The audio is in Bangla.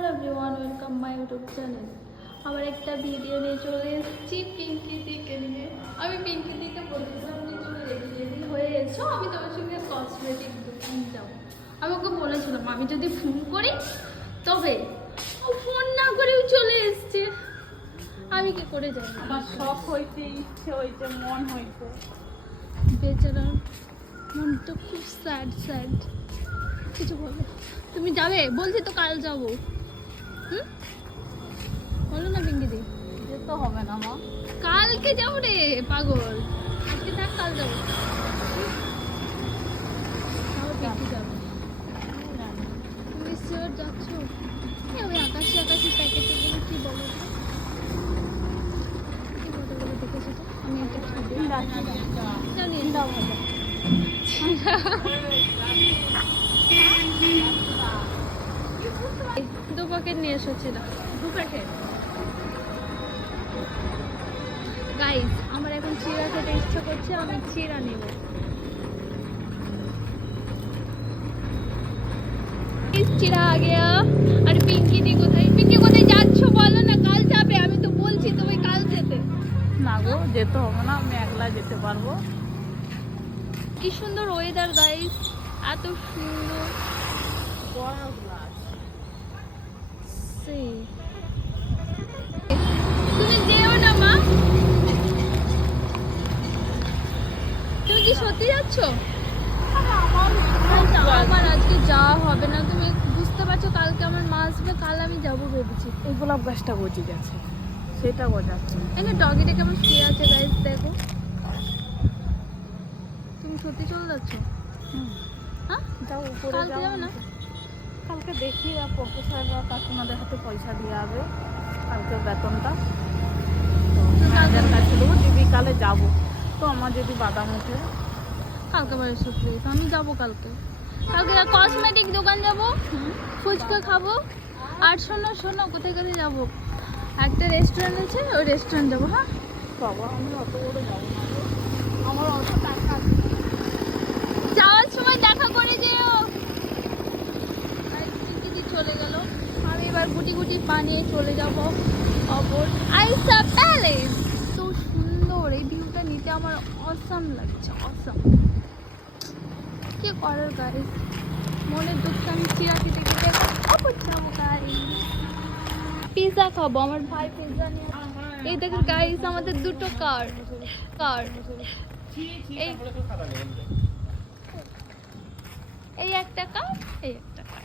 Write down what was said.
Hello everyone, welcome my YouTube channel. আবার একটা ভিডিও নিয়ে চলে এসেছি পিঙ্কি দিকে নিয়ে। আমি পিঙ্কি দিকে বলেছিলাম যে তুমি রেডি রেডি হয়ে এসো, আমি তোমার সঙ্গে কসমেটিক দোকান যাবো। আমি ওকে বলেছিলাম আমি যদি ফোন করি তবে, ও ফোন না করেও চলে এসছে। আমি কি করে যাই? আমার শখ হইতে, ইচ্ছে হইতে, মন হইতে, বেচারা মন তো খুব স্যাড স্যাড। কিছু বলো, তুমি যাবে? বলছি তো কাল যাবো। বলো না পিঙ্কি দি। যেতে হবে না মা। কালকে যাবো রে পাগল, আজকে থাক, কাল যাবো। পিঙ্কি যাবে, তুমি শিওর যাচ্ছ? ওই আকাশি আকাশি প্যাকেটগুলো কি বলো তো? কি বলো দেখেছো তো? আমি একটা খাবো, জানি দু প্যাকেট নিয়ে এসেছিলাম। 2 প্যাকেট। গাইস, আমার এখন চিড়া খেতে ইচ্ছা করছে, আমি চিড়া নেব। চিড়া আ গেয়া। আর পিঙ্কি দি কোথায়? পিঙ্কি কোথায় যাচ্ছ বলো না? কাল যাবে, আমি তো বলছি তুমি কাল যেতে। না গো, যেতে হবে না, আমি একলা যেতে পারবো। কি সুন্দর ওয়েদার গাইস, এত সুন্দর। বড় গ্লাস। তুমি যেও না মা। তুমি কি সত্যি যাচ্ছ? আমার আজকে যাওয়া হবে না, তুমি বুঝতে পারছো? কালকে আমার মা আসবে, কাল আমি যাবো ভেবেছি। এই গোলাপ গাছটা গজে গেছে, সেটা গজাচ্ছে। এখানে ডগিটা কেমন শুয়ে আছে গাইস, দেখো। তুমি সত্যি চলে যাচ্ছ? হ্যাঁ, যাও উপরে কালকে যাও যাবে না? কালকে দেখি প্রফেসররা কাকিমাদের হাতে পয়সা দিয়ে যাবে কালকে বেতনটা, ম্যানেজার কাছে দেবো, যে বিকালে যাবো। তো আমার যদি বাদাম ওঠে, কালকে আবার এসো প্লিজ, আমি যাবো কালকে। কালকে কসমেটিক দোকান যাবো, ফুচকা খাবো, আর শোনো শোনো কোথায় কোথায় যাবো, একটা রেস্টুরেন্ট আছে, ওই রেস্টুরেন্ট যাবো। হ্যাঁ, বাবা আমি অত করে যাবো না গো। আমার অত টাকা আছে। যাওয়ার সময় দেখা করে যেও। দিদি চলে গেল, আমি এবার গুটি গুটি বানিয়ে চলে যাবো অপর আইসা প্যালেস। তো সুন্দর, এই ভিউটা নিতে আমার অসাম লাগছে, অসাম। কি করার গাইস, মনের দুঃখে আমি চিরা খেতে খেতে অপর যাবো গাইস। পিৎজা খাবো, আমার ভাই পিৎজা নিয়ে। এই দেখো গাইস, আমাদের দুটো কার এই এই একটা কার, এই একটা কার।